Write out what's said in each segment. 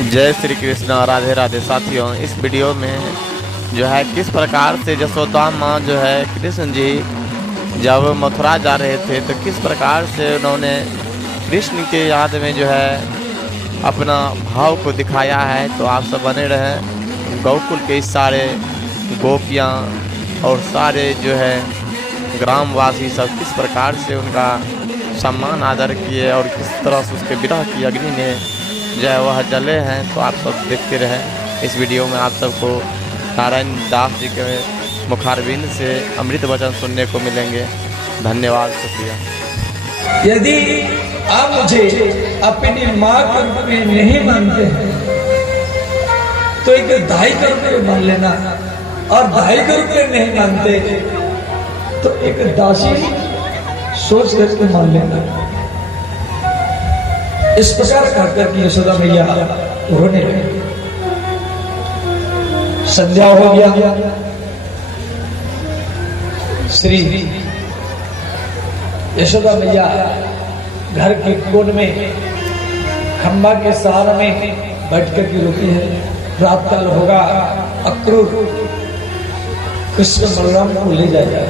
जय श्री कृष्ण, राधे राधे। साथियों, इस वीडियो में जो है किस प्रकार से यशोदा माँ जो है कृष्ण जी जब मथुरा जा रहे थे तो किस प्रकार से उन्होंने कृष्ण के याद में जो है अपना भाव को दिखाया है। तो आप सब बने रहें। गोकुल के सारे गोपियाँ और सारे जो है ग्रामवासी सब किस प्रकार से उनका सम्मान आदर किए और किस तरह से उसके विरह की अग्नि में जो है वह जले हैं। तो आप सब देखते रहें। इस वीडियो में आप सबको नारायण दास जी के मुखारबिंद से अमृत वचन सुनने को मिलेंगे। धन्यवाद, शुक्रिया। यदि आप मुझे अपनी माँ के रूप में नहीं मानते हैं तो एक दाई के रूप में मान लेना, और दाई के रूप में नहीं मानते तो एक दासी सोच करके मान लेना। इस प्रकार कहकर कि यशोदा मैया रोने लगी। संध्या हो गया। श्री यशोदा मैया घर के कोन में खंबा के सहारा में बैठ कर के रोती है। रात काल होगा, अक्रूर कृष्ण बलराम को ले जाएगा।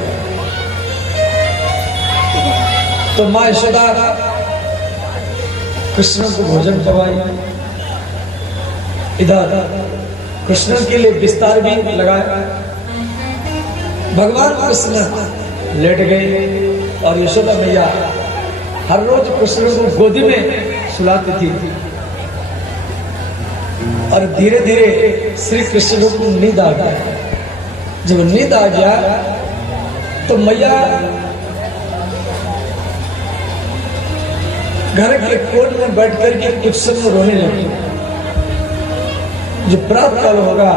तो माँ यशोदा कृष्ण को भोजन करवाई। इधर कृष्ण के लिए बिस्तर भी लगाया। भगवान कृष्ण लेट गए और यशोदा मैया हर रोज कृष्ण को गोदी में सुलाती थी। और धीरे धीरे श्री कृष्ण को नींद आ गया। जब नींद आ गया तो मैया घर के कोन में बैठ करके कृष्ण को रोने लगी। जो प्रातः काल होगा,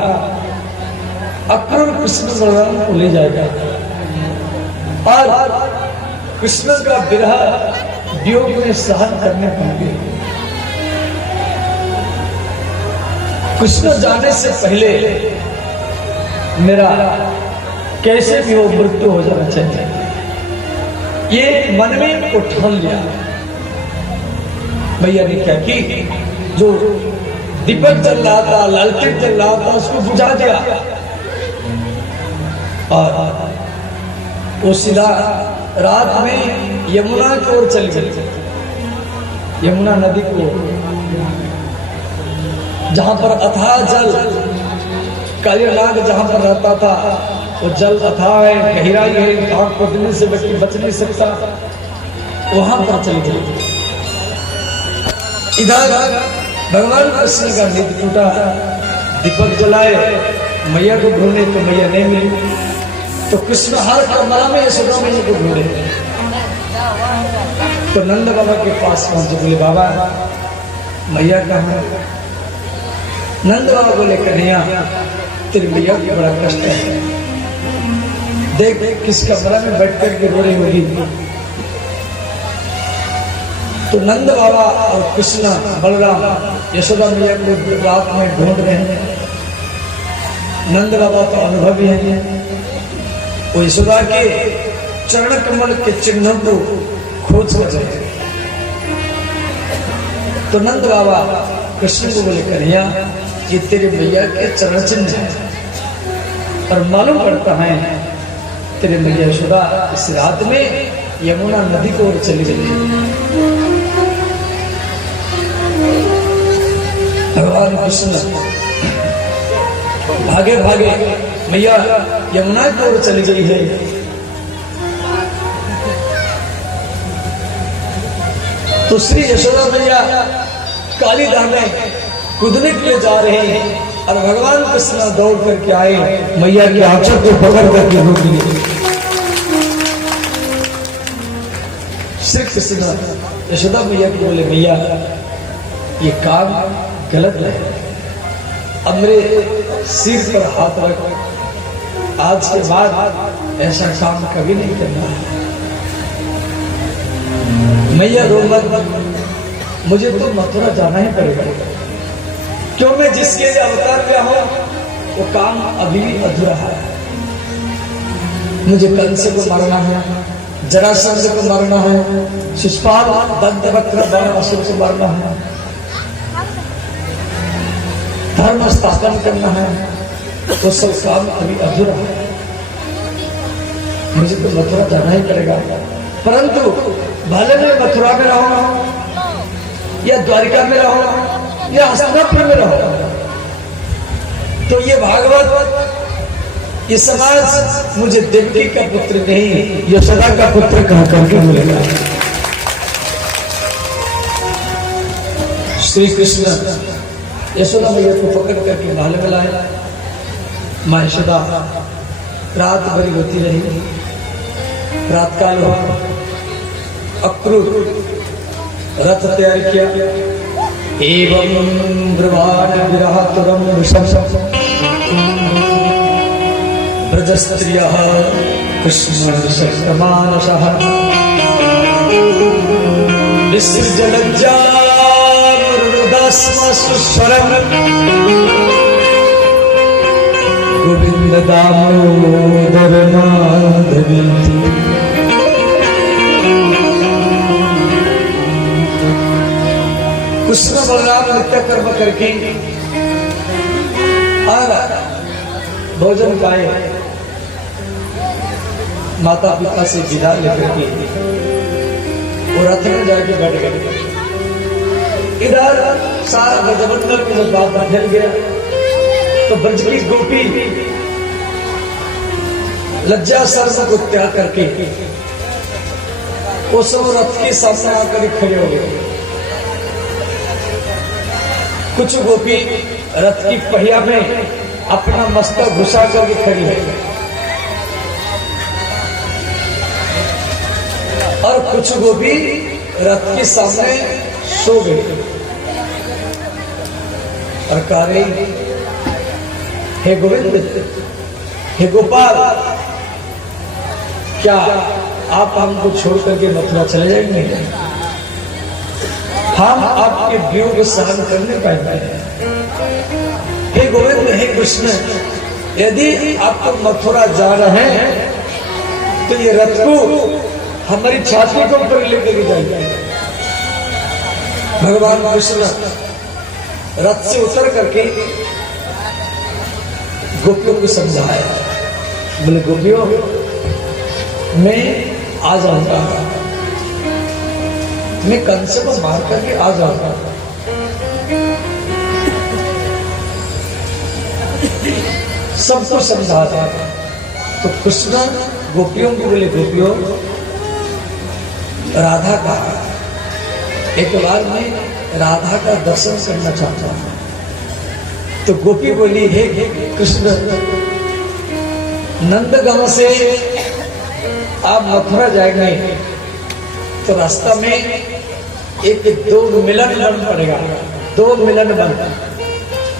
अक्रूर कृष्ण बलराम को ले जाएगा और कृष्ण का विरह वियोग में सहन करने पाएंगे। कृष्ण जाने से पहले मेरा कैसे भी वो मृत्यु हो जाना चाहिए, ये मन में उठान लिया। भैया ने क्या की, जो दीपक जल रहा था, लालटेन जल रहा था, उसको बुझा दिया और वो सीधा रात में यमुना की ओर चली गई। यमुना नदी को, जहां पर अथाह जल, कालीनाग जहां पर रहता था, वो जल अथाह है, गहराई है, आंख पकड़ने से बच नहीं सकता, वहां पर चली गई। इधर भगवान कृष्ण का नित्य टूटा। दीपक जलाए, मैया को ढूंढे तो मैया नहीं मिली। तो कृष्ण हर कमरा में यशोदा मैया को ढूंढे। तो नंद बाबा के पास पहुंचे, बोले बाबा मैया कहाँ है? नंद बाबा बोले कन्हैया तेरी मैया को बड़ा कष्ट है, देख किस कमरा में बैठ कर के रो रही होगी। तो नंद बाबा और कृष्ण बलराम यशोदा मैया को रात में ढूंढ रहे हैं। नंद बाबा तो अनुभवी हैं, वो यशोदा के चरण कमल के चिन्हों को खोज कर रहे हैं। तो नंद बाबा कृष्ण को बोले कन्हैया ये तेरे मैया के चरण चिन्ह है, और मालूम पड़ता है तेरे मैया यशोदा इस रात में यमुना नदी को ओर चली गई। भगवान कृष्ण भागे भागे मैया यमुना की ओर चली गई है। तो श्री यशोदा मैया काली धाम में कूदने के लिए जा रहे हैं और भगवान कृष्ण दौड़ करके आए, मैया की आंखों को पकड़ करके रोक लिए। श्री कृष्ण यशोदा मैया को बोले मैया ये काम गलत है, अब मेरे सिर पर हाथ रख, आज के बाद ऐसा काम कभी नहीं करना है। मैया रो मत, मुझे तो मथुरा जाना ही पड़ेगा, क्यों मैं जिसके लिए अवतार लिया हूं वो काम अभी भी अधूरा है। मुझे कंस को मारना है, जरासंध को मारना है, शिशुपाल दंतवक्र बाणासुर को मारना है। धर्म स्थापन करना है, वो सब काम अभी अधूरा है। मुझे तो मथुरा जाना ही पड़ेगा, परंतु भले मैं मथुरा में रहूं या द्वारिका में रहूं या हस्तिनापुर में रहूं, तो ये भागवत, ये समाज मुझे देवकी का पुत्र नहीं, यशोदा का पुत्र कह करके मिलेगा। श्री कृष्ण यशोदा मैया को पकड़ करके महल में लाए। माँ यशोदा रात भरी होती रही। रात काल हो, अक्रूर रथ तैयार किया। एवं ब्रवाण विरातुरम वृषभ ब्रजस्त्रियः कृष्ण शक्तमानसः विसृजलज्जा सुस्वरम गोविंद दामोदर माधवेति। कृष्ण बलराम नित्य कर्म करके और भोजन खाए, माता पिता से विदा लेकर के वो रथ में जाके बैठ गए। इधर सारा ब्रजमंडल में जब बात फैल गया तो ब्रज की गोपी लज्जा शर्म को त्याग करके वो सब रथ के सामने आकर खड़े हो गए। कुछ गोपी रथ की पहिया में अपना मस्तक घुसा करके खड़ी है और कुछ गोपी रथ के सामने सो गए और कह रही, हे गोविंद, हे गोपाल, क्या आप हमको छोड़ करके मथुरा चले जाएंगे? हम आपके वियोग सहन कर नहीं पाएंगे। हे गोविंद, हे कृष्ण, यदि आप तो मथुरा जा रहे हैं तो ये रथ को हमारी छाती के ऊपर लेकर जाएंगे। भगवान कृष्ण रथ से उतर करके गोपियों को समझाया। बोले, गोपियों, मैं आ जाऊंगा, मैं कंस को मार करके आ जाऊंगा। सबको समझाया। तो कृष्ण गोपियों को बोले, गोपियों, राधा का एक बार मैं राधा का दर्शन करना चाहता हूं। तो गोपी बोली, हे कृष्ण, नंदगांव से आप मथुरा जाएंगे तो रास्ता में एक दो मिलन वन पड़ेगा। दो मिलन वन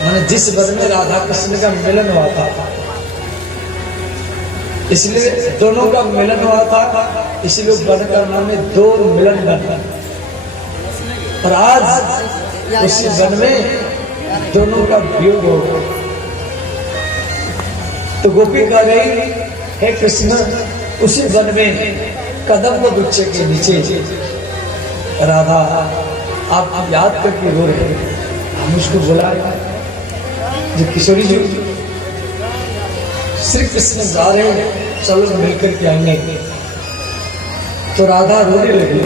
माने जिस वन में राधा कृष्ण का मिलन हुआ था, इसलिए दोनों का मिलन हुआ था, इसलिए वन का नाम है दो मिलन वन। और आज उसी वन में दोनों का वियोग हो गया। तो गोपी कह रही, हे कृष्ण, उसी वन में कदम वृक्ष के नीचे राधा आप याद करके रो रहे हैं। हम उसको बुलाए, जो किशोरी जी श्री कृष्ण जा रहे हैं, चलो मिलकर के आएंगे। तो राधा रोने लगी।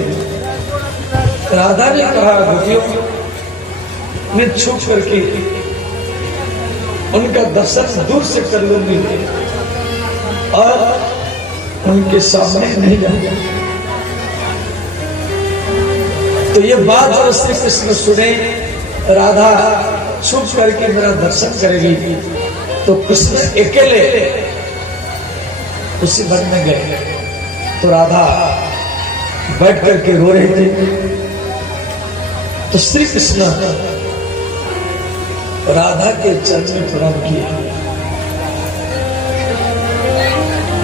राधा ने कहा, गोपियों, मैं छुप करके उनका दर्शन दूर से कर लूंगी और उनके सामने नहीं जाऊंगा। तो ये बात जब श्री कृष्ण सुने, राधा छुप करके मेरा दर्शन करेगी, तो कृष्ण अकेले उसी वन में गए। तो राधा बैठ करके रो रही थी। तो श्री कृष्ण राधा के चरण में प्रणाम किया।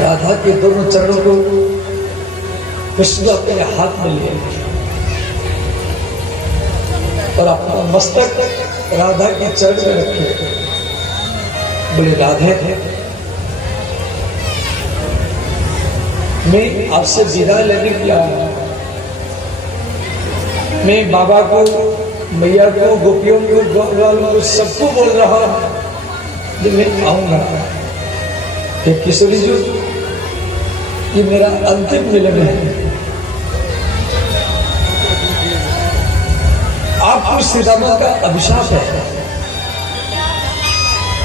राधा के दोनों चरणों को कृष्ण अपने हाथ में लिए और अपना मस्तक राधा के चरण में रखे। बोले, राधे, मैं आपसे विदा लेने के लिए आया। मैं बाबा को मैया को, गोपियों को, ग्वालों को, सबको बोल रहा कि मैं आऊंगा। किशोरी जी, ये मेरा अंतिम मिलन है। आपको श्रीदामा का अभिशाप है।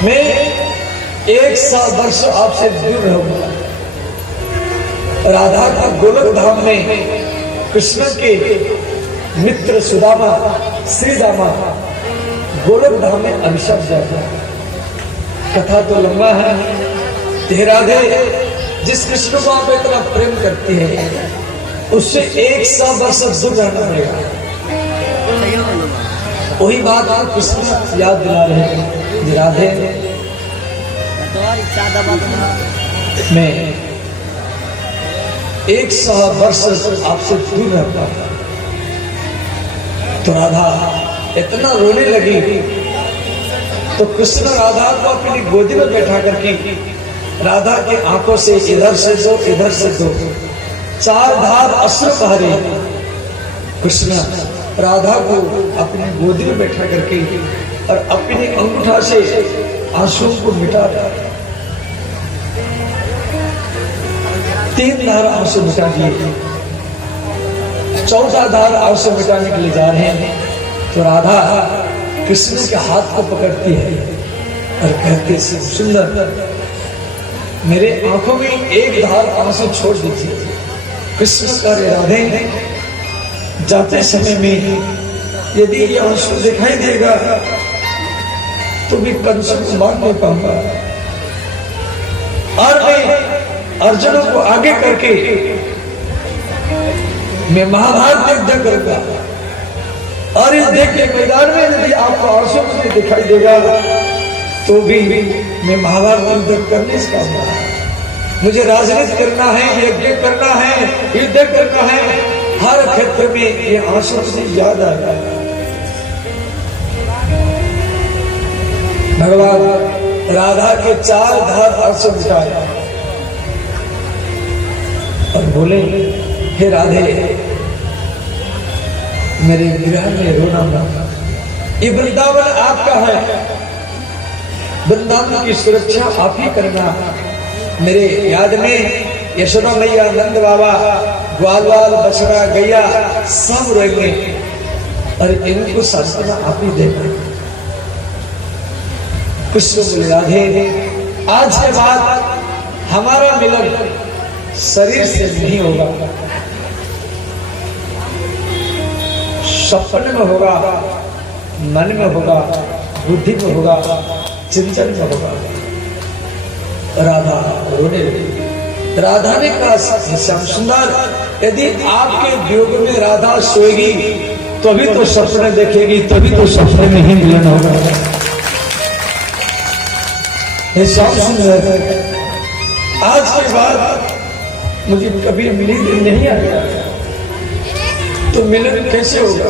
मैं 100 वर्ष आपसे दूर रहूंगा। राधा का गोलक धाम में कृष्ण के मित्र सुदामा, श्रीदामा गोलक धाम में अभिशाप जाता है। कथा तो लंबा है। हे राधे, जिस कृष्ण को आप इतना प्रेम करती है, उससे 100 वर्ष दूर रहना पड़ेगा। वही बात आप कृष्ण याद दिला रहे हैं। राधे, मैं 100 वर्ष आपसे दूर रहता था। तो राधा इतना रोने लगी, तो कृष्ण राधा को अपनी गोदी में बैठा करके राधा की आंखों से इधर से दो, इधर से दो 4 धार अश्रु बहे। कृष्ण राधा को अपनी गोदी में बैठा करके और अपने अंगूठा से आंसुओं को मिटा रहा है। 3 धार आंसू मिटा दिए, 4था धार आंसू मिटाने के लिए जा रहे हैं। तो राधा कृष्ण के हाथ को पकड़ती है और कहती, सुंदर, मेरे आंखों में 1 धार आंसू छोड़ दीजिए। कृष्ण कह रहे, राधे, जाते समय में यदि ये आंसू दिखाई देगा तो भी कंस को मार नहीं पाऊंगा, और मैं अर्जुनों को आगे करके मैं महाभारत युद्ध करूंगा। और इस देख के मैदान में यदि आपको आंसू मुझे दिखाई देगा तो भी मैं महाभारत युद्ध कर नहीं पाऊंगा। मुझे राजनीति करना है, यज्ञ करना है, युद्ध करना है। हर क्षेत्र में ये आंसू से याद आएगा। भगवान राधा के 4 धार आंसू मिटाया और बोले, हे राधे, मेरे विरह में रोना मत। ये वृंदावन आपका है, वृंदावन की सुरक्षा आप ही करना। मेरे याद में यशोदा मैया, नंद बाबा, ग्वाल वाल, बछड़ा, गैया सब रोएंगे और इनको सांत्वना आप ही देना। कृष्ण बोले, राधे, आज के बाद हमारा मिलन शरीर से नहीं होगा, सपने में होगा, मन में होगा, बुद्धि में होगा, चिंतन में होगा। राधा रोने लगी। राधा ने कहा, श्याम सुंदर, यदि आपके वियोग में राधा सोएगी तभी तो सपने देखेगी, तभी तो सपने में ही मिलन होगा। हे श्याम सुंदर, आज के बाद मुझे कभी नींद नहीं आएगा तो मिलन कैसे होगा?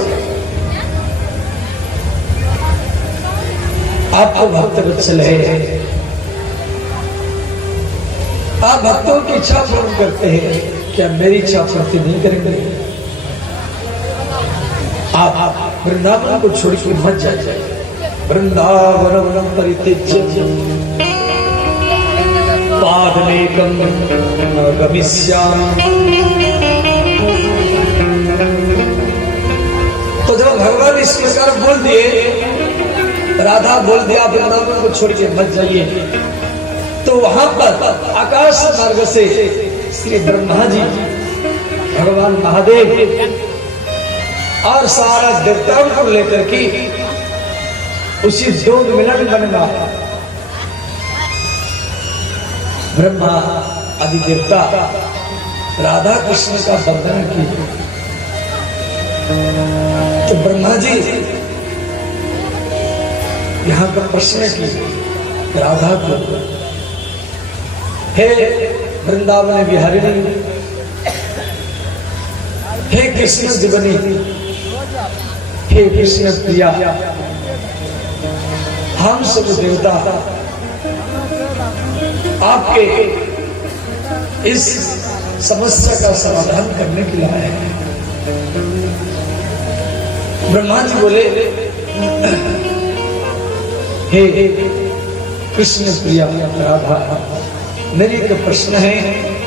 आप तो भक्त वत्सल है, आप भक्तों की इच्छा पूर्ण करते हैं, क्या मेरी इच्छा पूर्ति नहीं करेंगे? आप वृंदावन को छोड़ के मत जाइए। वृंदावनम परित्यज्य पादमेकं गमिष्यामि। तो जब भगवान इस प्रकार बोल दिए, राधा बोल दिया वृंदावन को छोड़ के मत जाइए, तो वहां पर आकाश मार्ग से श्री ब्रह्मा जी, भगवान महादेव और सारा देवताओं को लेकर के उसी जोग मिलन बनना ब्रह्मा आदि देवता राधा कृष्ण का वंदन किए। तो ब्रह्मा जी यहाँ पर प्रश्न की राधा को, हे वृंदावन विहारिणी, हे कृष्ण जीवनी, हे कृष्ण प्रिया, हम सब देवता आपके इस समस्या का समाधान करने के लिए आए हैं। ब्रह्मा जी बोले, हे कृष्ण प्रिया राधा, मेरी एक प्रश्न है,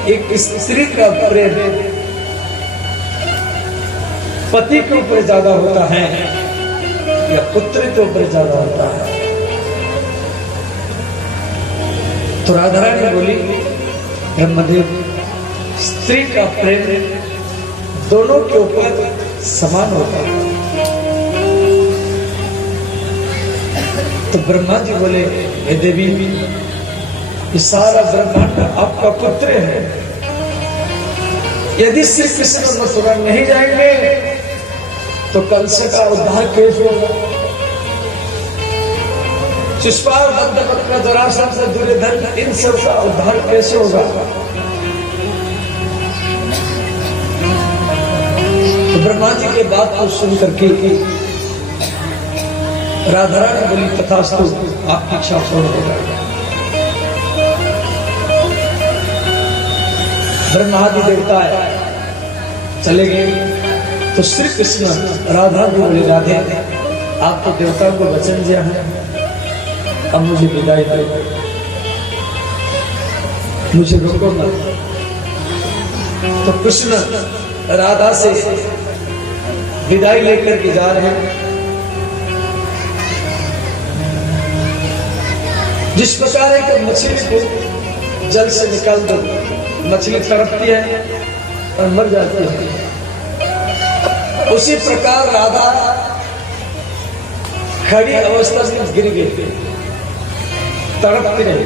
एक स्त्री का प्रेम पति के ऊपर ज्यादा होता है या पुत्र के ऊपर ज्यादा होता है? तो राधा रानी बोली, ब्रह्मदेव, स्त्री का प्रेम दोनों के ऊपर समान होता है। तो ब्रह्मा जी बोले, हे देवी, ये सारा ब्रह्मांड आपका पुत्र है, यदि श्री कृष्ण मथुरा नहीं जाएंगे तो कंस का उद्धार कैसे होगा? शिशुपाल, दंतवक्र, जरासंध, दुर्योधन, इन सब का उद्धार कैसे होगा? तो ब्रह्मा जी के बात को सुन करके राधा रानी बोली, तथास्तु, आपकी इच्छा पूर्ण होगा। ब्रह्मादि देवता चले गए तो श्री कृष्ण राधा को बोले, राधे, आप तो देवताओं को वचन दिया है, अब मुझे विदाई दो, मुझे रोको मत। तो कृष्ण राधा से विदाई लेकर के जा रहे हैं। जिस प्रकार एक मछली को जल से निकाल दो, मछली तड़पती है और मर जाती है, उसी प्रकार राधा खड़ी अवस्था में गिर गई, तड़पती रही।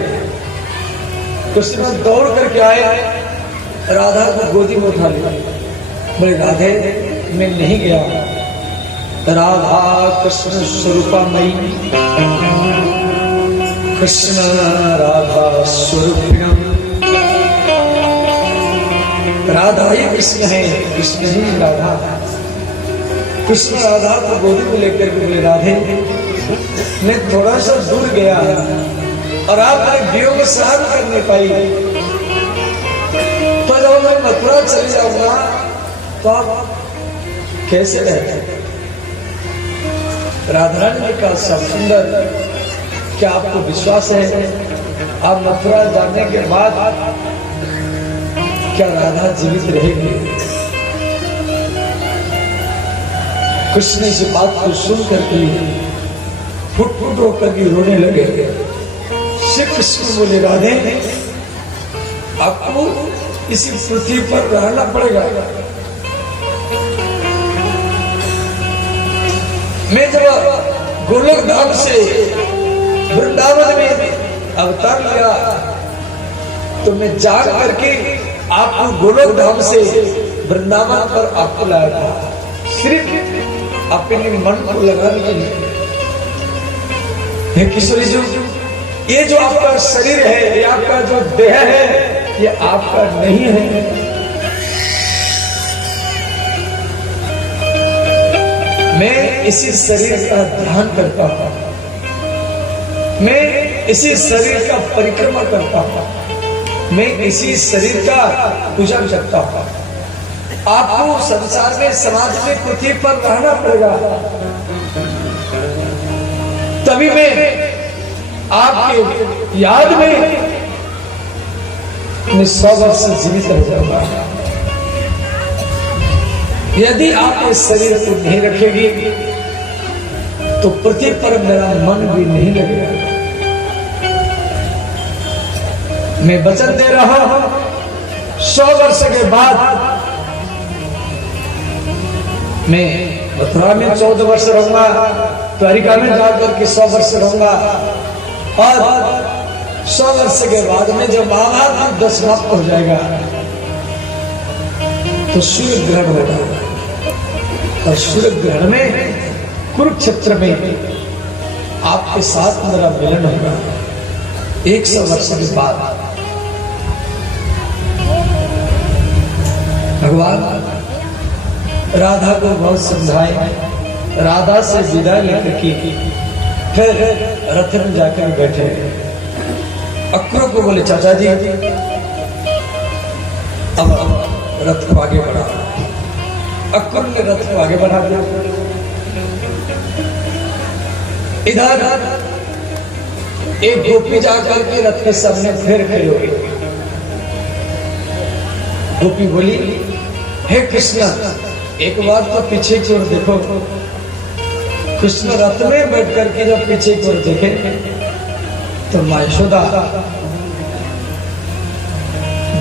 कृष्ण दौड़ करके आए, राधा को गोदी में उठा लिया, बोले, राधे, मैं नहीं गया, राधा कृष्ण स्वरूपमयी, कृष्ण राधा स्वरूपिणम, राधा ही कृष्ण है, कृष्ण ही राधा। कृष्ण राधा को गोदी में लेकर के बोले, राधे, मैं थोड़ा सा दूर गया और आपने वियोग सहन कर नहीं पाई, तो जब मैं मथुरा चले जाऊंगा तो आप कैसे रहते? राधा रानी का सब सुंदर, क्या आपको विश्वास है आप मथुरा जाने के बाद क्या राधा जीवित रहेगी? कृष्ण इस बात को सुनकर के फुट फुट होकर के रोने लगे। श्री कृष्ण बोले, राधे, आपको इसी पृथ्वी पर रहना पड़ेगा। मैं जब गोलोक धाम से वृंदावन में अवतार लिया तो मैं जाग करके आपको गोलोक धाम से वृंदावन पर आपको लाया था, सिर्फ अपने मन को लगाने के लिए। हे किशोरी जी, ये जो आपका शरीर है, ये आपका जो देह है, ये आपका नहीं है। मैं इसी शरीर का ध्यान करता हूं, मैं इसी शरीर का परिक्रमा करता हूं, मैं इसी शरीर का पूजा करता हूं। आपको संसार में, समाज में, पृथ्वी पर रहना पड़ेगा, तभी मैं आपके याद में 100 वर्ष जीवित रह जाऊंगा। यदि आप इस शरीर को नहीं रखेगी तो पृथ्वी पर मेरा मन भी नहीं लगेगा। मैं वचन दे रहा हूं, 100 वर्ष के बाद मैं मथुरा में 14 वर्ष रहूंगा, द्वारिका में जाकर के 100 वर्ष रहूंगा, और 100 वर्ष के बाद में जब महाभारत युद्ध समाप्त हो जाएगा तो सूर्य ग्रहण होगा, और सूर्य ग्रहण में कुरुक्षेत्र में आपके साथ मेरा मिलन होगा 100 वर्ष के बाद। भगवान राधा को बहुत समझाए, राधा से विदा लेकर के फिर रथ में जाकर बैठे। अक्रूर को बोले, चाचा जी अब रथ को आगे बढ़ा। अक्रूर ने रथ को आगे बढ़ा दिया। इधर एक गोपी जाकर के रथ के सामने फिर खड़ी हो गई। गोपी बोली, हे कृष्णा, एक बार तो पीछे की ओर देखो। कृष्ण रथ में बैठ करके जब पीछे की ओर देखे तो मां यशोदा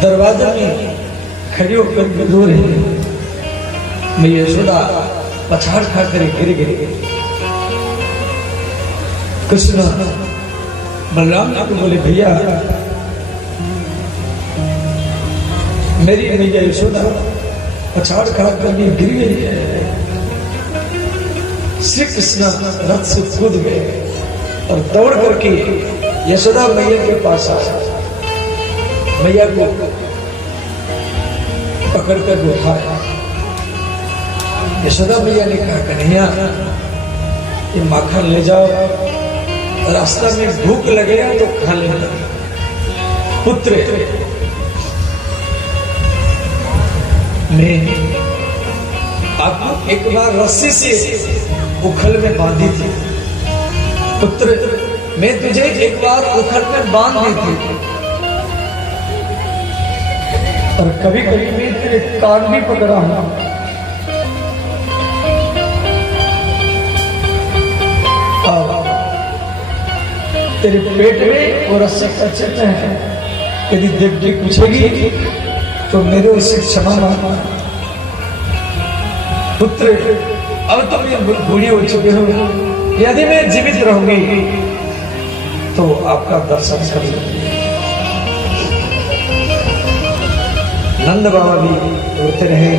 दरवाजे में खड़ी होकर रो रही। मैं यशोदा पछाड़ खा कर गिर गिरी। कृष्ण बलराम जी को बोले, भैया मेरी मैया यशोदा पछाड़ खा कर गिर गई है। श्री कृष्ण रथ से कूद गए और दौड़ करके यशोदा मैया के पास आया। मैया को पकड़कर उठाया। यशोदा मैया ने कहा, कन्हैया ये माखन ले जाओ, रास्ता में भूख लगेगा तो खा लेना। पुत्र मैं आपको एक बार रस्सी से उखल में बांधी थी। पुत्र मैं तुझे एक बार उखल में बांध दी थी और कभी कभी मैं तेरे कान भी पकड़ा हूं। तेरे पेट में वो रस्सी का चिन्ह है। यदि देख के पूछेगी तो मेरे उसे क्षमा मांगना। पुत्र अब तुम ये बूढ़ी हो चुके हो, यदि मैं जीवित रहूंगी तो आपका दर्शन कर लूंगी। नंद बाबा भी रोते रहे,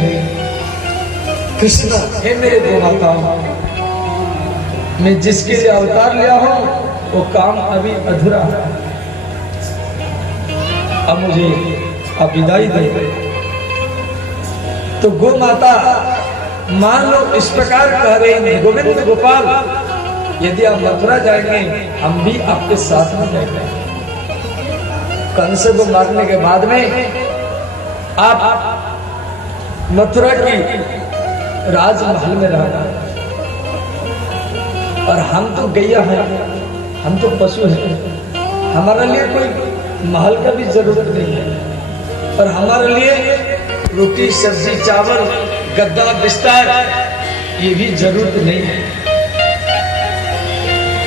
कृष्ण हे मेरे दो माताओं, मैं जिसके लिए अवतार लिया हूं वो काम अभी अधूरा है। अब मुझे आप विदाई दे। तो गो माता मान लो इस प्रकार कह रही हैं, गोविंद गोपाल यदि आप मथुरा जाएंगे हम भी आपके साथ में जाएंगे। कंस को मारने के बाद में आप मथुरा की राजमहल में रहना और हम तो गैया हैं, हम तो पशु हैं। हमारे लिए कोई महल का भी जरूरत नहीं है और हमारे लिए रोटी सब्जी चावल गद्दा बिस्तर ये भी जरूरत नहीं है।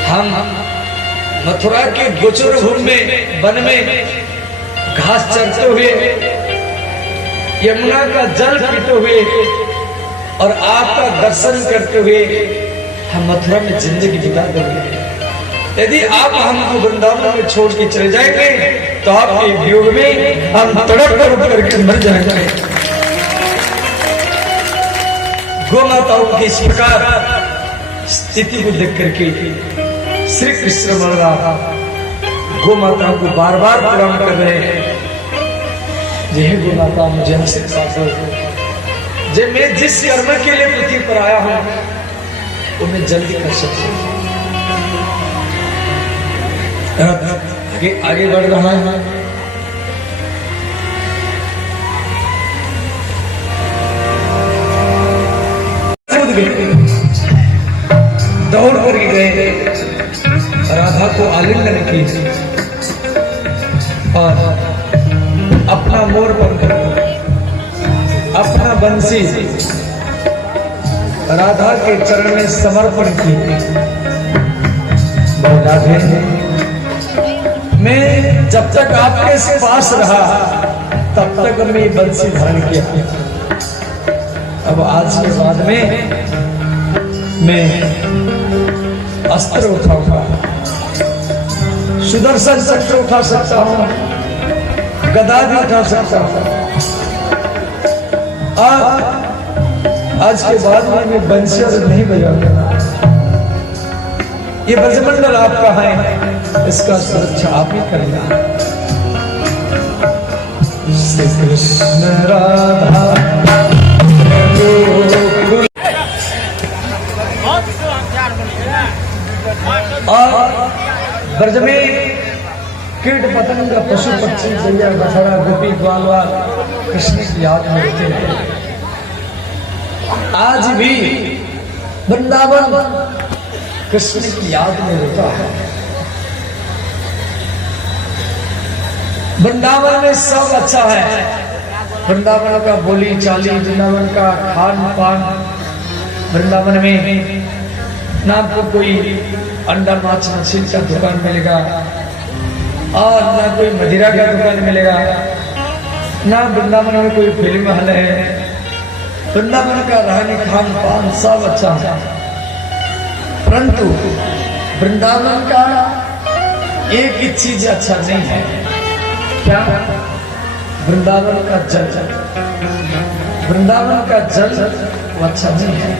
हम मथुरा के गोचर भूमि में वन में घास चरते हुए यमुना का जल पीते हुए और आपका दर्शन करते हुए हम मथुरा में जिंदगी बिता देंगे। यदि आप हमको वृंदावन में छोड़ के चले जाएंगे तो आपके वियोग में हम तड़प तड़प करके मर जाएंगे। गो माताओं की इस प्रकार स्थिति को देख करके श्री कृष्ण बलराम गो माताओं को बार बार प्रणाम कर रहे हैं। हे गो माता मुझे आशीर्वाद दो, जब मैं जिस कर्म के लिए पृथ्वी पर आया हूं वो मैं जल्दी कर सकूं। आगे बढ़ रहा है। कूद गए, दौड़ कर गए, राधा को आलिंगन की और अपना मोर बनकर अपना बंसी राधा के चरण में समर्पण की। राधे मैं जब तक आपके पास रहा तब तक मैं बंसी धारण किया। अब आज के बाद में मैं अस्त्र उठाऊंगा, सुदर्शन चक्र उठा सकता हूं, गदा भी उठा सकता हूं। आज के बाद में मैं बंसी नहीं बजाऊंगा। ये ब्रजमंडल आपका है, इसका सुरक्षा आप ही करना। श्री कृष्ण राधा और ब्रज में कीट पतंग पशु पक्षी गैया बछड़ा गोपी ग्वालवाल कृष्ण की याद में रहते हैं। आज भी वृंदावन कृष्ण की याद में रोता है। वृंदावन में सब अच्छा है, वृंदावन का बोली चाली, वृंदावन का खान पान, वृंदावन में ना आपको कोई अंडा माछ मछली का दुकान मिलेगा और ना कोई मदिरा का दुकान मिलेगा, ना वृंदावन में कोई फिल्म हॉल है। वृंदावन का रहने खान पान सब अच्छा है, परंतु वृंदावन का एक ही चीज अच्छा नहीं है। क्या? वृंदावन का जल। वृंदावन का जल वो अच्छा नहीं है।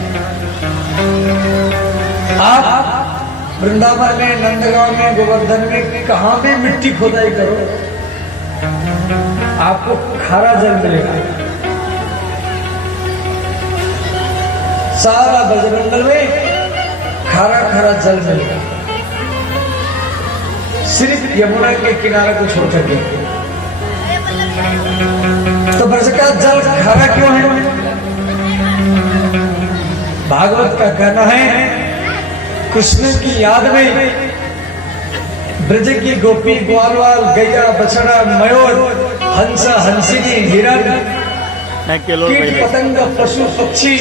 आप वृंदावन में, नंदगांव में, गोवर्धन में कहां भी मिट्टी खोदाई करो, आपको खारा जल मिलेगा। सारा ब्रजमंडल में खारा खारा जल मिलेगा, सिर्फ यमुना के किनारे को छोड़ करके। तो ब्रज का जल खारा क्यों है? भागवत का कहना है कृष्ण की याद में ब्रज की गोपी, ग्वालवाल, गैया, बछड़ा, मयूर, हंस, हंसिनी, हिरण, कीट पतंग, पशु पक्षी,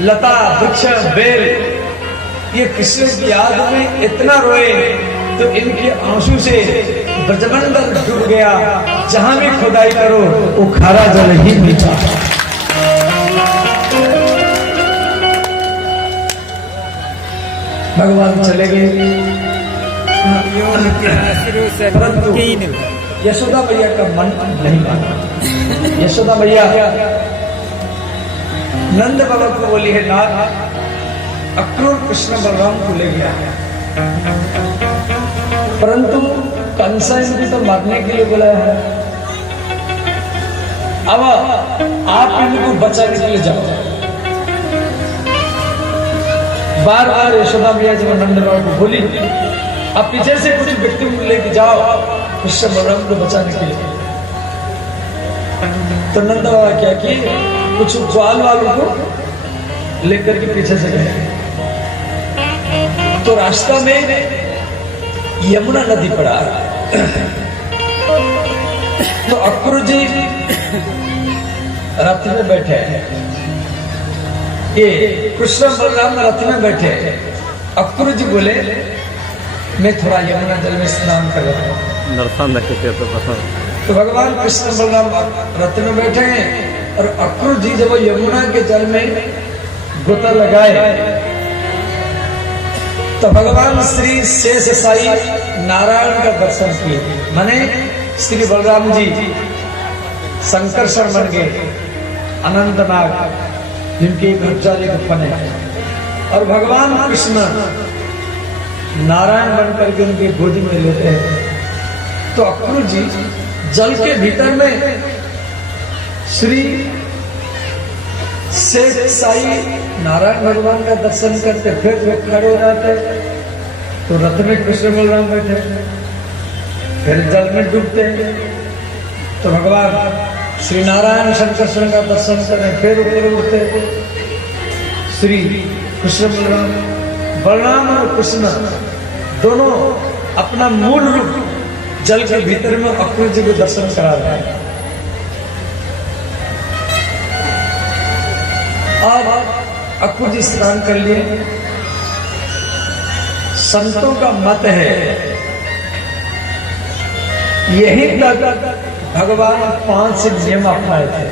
लता वृक्ष, बेल, ये कृष्ण की याद में इतना रोए तो इनके आंसू से ब्रजमंडल डूब गया। जहां भी खुदाई करो वो खारा जल ही मिलता। भगवान चले गए, परंतु यशोदा मैया का मन नहीं माना। यशोदा मैया नंद बाबा को बोली है, नाथ अक्रूर कृष्ण बलराम को ले गया, परंतु कंसा इनको तो मारने के लिए बोला है। अब आप इनको बचाने के लिए जाओ। बार बार यशोदा मैया जब नंद बाबा को बोली, अब पीछे से कुछ व्यक्ति को लेके जाओ कृष्ण बलराम को बचाने के लिए। तो नंद बाबा क्या किए, कुछ ग्वाल वालों को लेकर के पीछे से गए। तो रास्ता में यमुना नदी पड़ा, तो अक्रूर जी रथ में बैठे, ये कृष्ण बलराम रथ में बैठे। अक्रूर जी बोले मैं थोड़ा यमुना जल में स्नान कर रहा हूँ, दर्शन देखे तो भगवान कृष्ण बलराम रथ में बैठे हैं और अक्रूर जी जब यमुना के जल में गोता लगाए तो भगवान श्री शेष साई नारायण का दर्शन किए। माने श्री बलराम जी संकर्षण बन गए, अनंतनाग जिनके भक्तजाली उत्पन्न है, और भगवान कृष्ण नारायण बनकर के उनके गोदी में लेते हैं। तो अक्रूर जी जल के भीतर में श्री शेष साई नारायण भगवान का दर्शन करते, फिर वो खड़े हो जाते। तो रथ में कृष्ण बलराम बैठे, फिर जल में डूबते। तो भगवान श्री नारायण शंकर का दर्शन करें, फिर ऊपर उठते। श्री कृष्ण बलराम और कृष्ण दोनों अपना मूल रूप जल के भीतर में अक्रूर जी को दर्शन करा रहे हैं। और अक्रूर जी स्नान कर लिए। संतों का मत है यही तक भगवान 5 नियम अपनाए थे।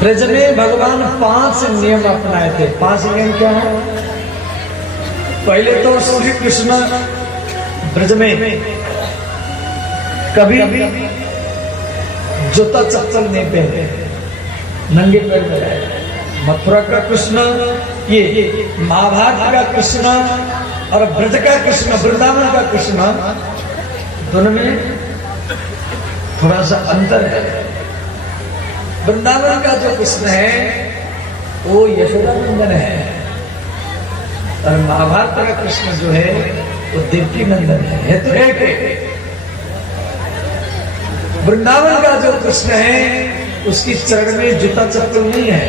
ब्रज में भगवान 5 नियम अपनाए थे। 5 नियम क्या है? पहले तो श्री कृष्ण ब्रज में कभी जूता चप्पल नहीं पहने, नंगे पैर में रहे। मथुरा का कृष्ण, ये महाभारत का कृष्ण और ब्रज का कृष्ण, वृंदावन का कृष्ण, दोनों में थोड़ा सा अंतर है। वृंदावन का जो कृष्ण है वो यशोदा नंदन है, और महाभारत का कृष्ण जो है वो देवकी नंदन है। तो एक वृंदावन का जो कृष्ण है उसकी चरण में जूता चप्पल नहीं है,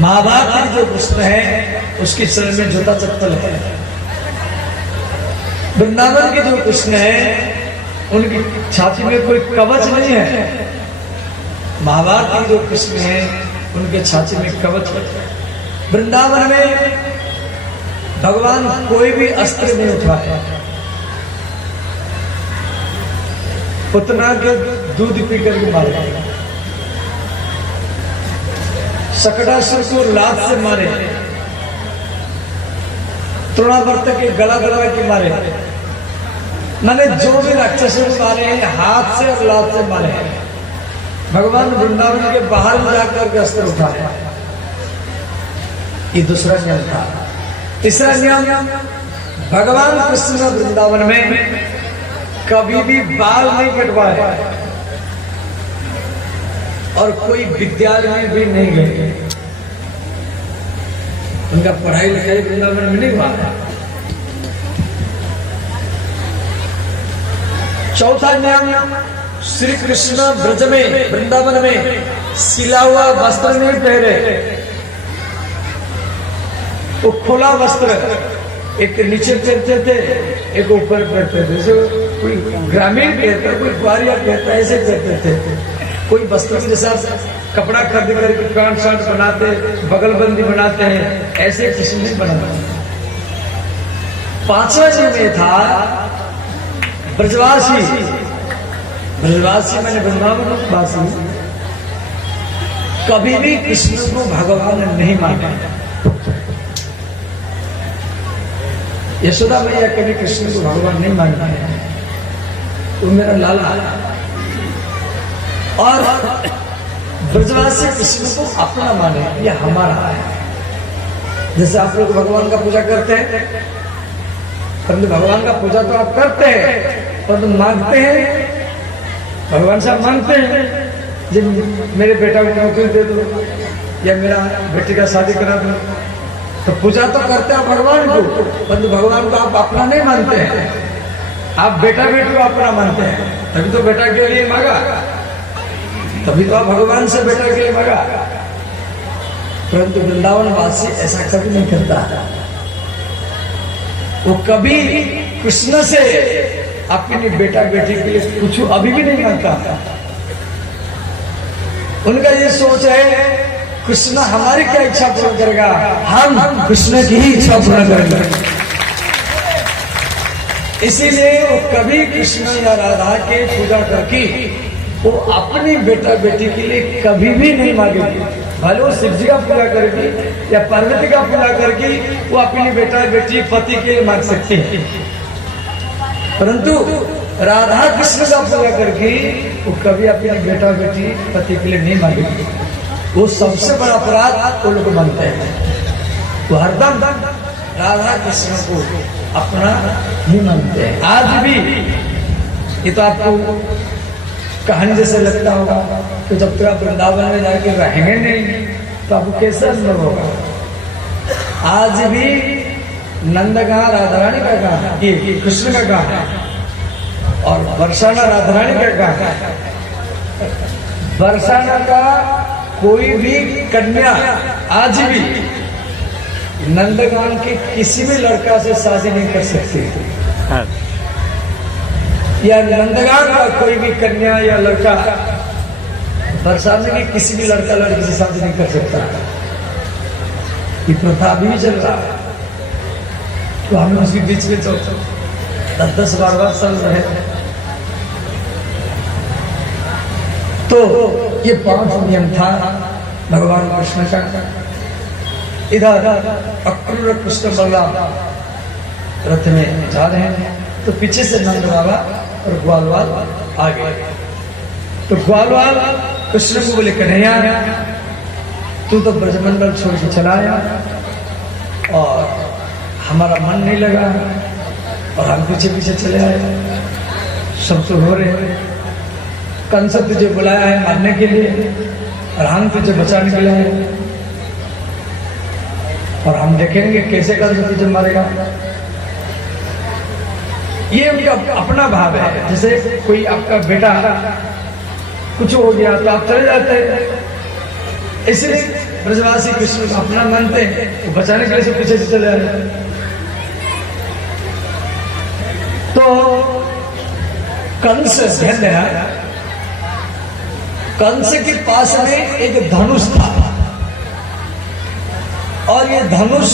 महाभारत में जो कृष्ण है उसके चरण में जूता चप्पल है। वृंदावन के जो कृष्ण है उनकी छाती में कोई कवच नहीं है। महाभारत के जो कृष्ण है उनके छाती में कवच है। वृंदावन में भगवान कोई भी अस्त्र नहीं उठाया। पुतना के दूध पीकर के मारे, शकटासुर को लात से मारे, तृणावर्त के गला दबा के मारे, मैंने जो भी राक्षसों को मारे हैं हाथ से और लात से मारे हैं। भगवान वृंदावन के बाहर में जाकर के अस्त्र उठाया। ये दूसरा नियम था। तीसरा नियम, भगवान कृष्ण वृंदावन में कभी भी बाल नहीं कटवाए और कोई विद्यालय में भी नहीं गए। उनका पढ़ाई लिखाई वृंदावन में नहीं हुआ। चौथा नियम, श्री कृष्ण ब्रज में वृंदावन में सिला हुआ वस्त्र नहीं पहने। वो खुला वस्त्र, एक नीचे पहनते थे एक ऊपर पहनते थे। जैसे कोई ग्रामीण कहता, कोई ग्वारिया कहता, ऐसे कहते थे। कोई वस्त्र के साथ कपड़ा खरीद करके कांट साट बनाते, बगलबंदी बनाते हैं, ऐसे किसी नहीं बनाते। पांचवा जी में था ब्रजवासी। ब्रजवासी मैंने वृंदावनवासी कभी भी कृष्ण को भगवान नहीं माना। यशोदा मैया कभी कृष्ण को भगवान नहीं मानता है। वो मेरा लाला है। और ब्रजवासी कृष्ण को अपना माने, ये हमारा है। जैसे आप लोग भगवान का पूजा करते हैं, परंतु भगवान का पूजा तो आप करते हैं परंतु मांगते हैं, भगवान से आप मांगते हैं जब मेरे बेटा को नौकरी दे दो या मेरा बेटी का शादी करा दो, तो पूजा तो करते हैं भगवान को, परंतु भगवान को आप अपना नहीं मानते हैं। आप बेटा बेटी को अपना मानते हैं। तभी तो बेटा के लिए मांगा, तभी तो आप भगवान से बेटा के लिए मांगा। परंतु वृंदावन वासी ऐसा कभी नहीं करता। वो कभी कृष्ण से अपनी बेटा बेटी के लिए कुछ अभी भी नहीं मांगता। उनका ये सोच है कृष्ण हमारी क्या इच्छा पूर्ण करेगा, हम कृष्ण की ही इच्छा पूर्ण करेंगे। इसीलिए वो कभी कृष्ण या राधा के पूजा करके वो अपनी बेटा बेटी के लिए कभी भी नहीं मांगेगी। भले वो शिव जी का पूजा करके या पार्वती का पूजा करके वो अपनी बेटा बेटी पति के लिए मांग सकते हैं, परंतु राधा कृष्ण का पूजा करके वो कभी अपनी बेटा बेटी पति के लिए नहीं मांगेगी। वो सबसे बड़ा अपराध वो लोग मानते हैं। वो हरदम राधा कृष्ण को अपना नहीं मानते हैं। आज भी ये तो आपको कहानी जैसे लगता होगा कि जब तक आप वृंदावन में जाके रहेंगे नहीं तो आपको कैसा अनुभव होगा। आज भी नंद कहाँ, राधा रानी का कहाँ, ये कृष्ण का कहाँ है, और बरसाना राधा रानी का कहाँ है। बरसाना का कोई भी कन्या आज भी नंदगान के किसी भी लड़का से शादी नहीं कर सकती, या नंदगान का कोई भी कन्या या लड़का बरसाने के किसी भी लड़का लड़की से शादी नहीं कर सकता। ये प्रथा अभी भी चल रहा है। तो हम उसके बीच में तो 10-12 साल रहे। तो ये 5 नियम था भगवान कृष्ण का। इधर अक्रूर कृष्ण बलराम रथ में जा रहे हैं, तो पीछे से नंद बाबा और ग्वालवाल आ गए। तो ग्वालवाल कृष्ण को बोले, कन्हैया तू तो ब्रजमंडल छोड़ के चला आया और हमारा मन नहीं लगा और हम पीछे पीछे चले आए। सब तो हो रहे हैं, कंस तुझे बुलाया है मारने के लिए और हम तुझे बचाने के लिए आए, और हम देखेंगे कैसे कंस तुझे मारेगा। ये उनका अपना भाव है। जैसे कोई आपका बेटा कुछ हो गया तो आप चले जाते हैं, इसलिए ब्रजवासी कृष्ण को अपना मानते हैं, तो बचाने के लिए सब पीछे से चले आ रहे हैं। तो कंस धन्य है, कंस के पास में एक धनुष था और ये धनुष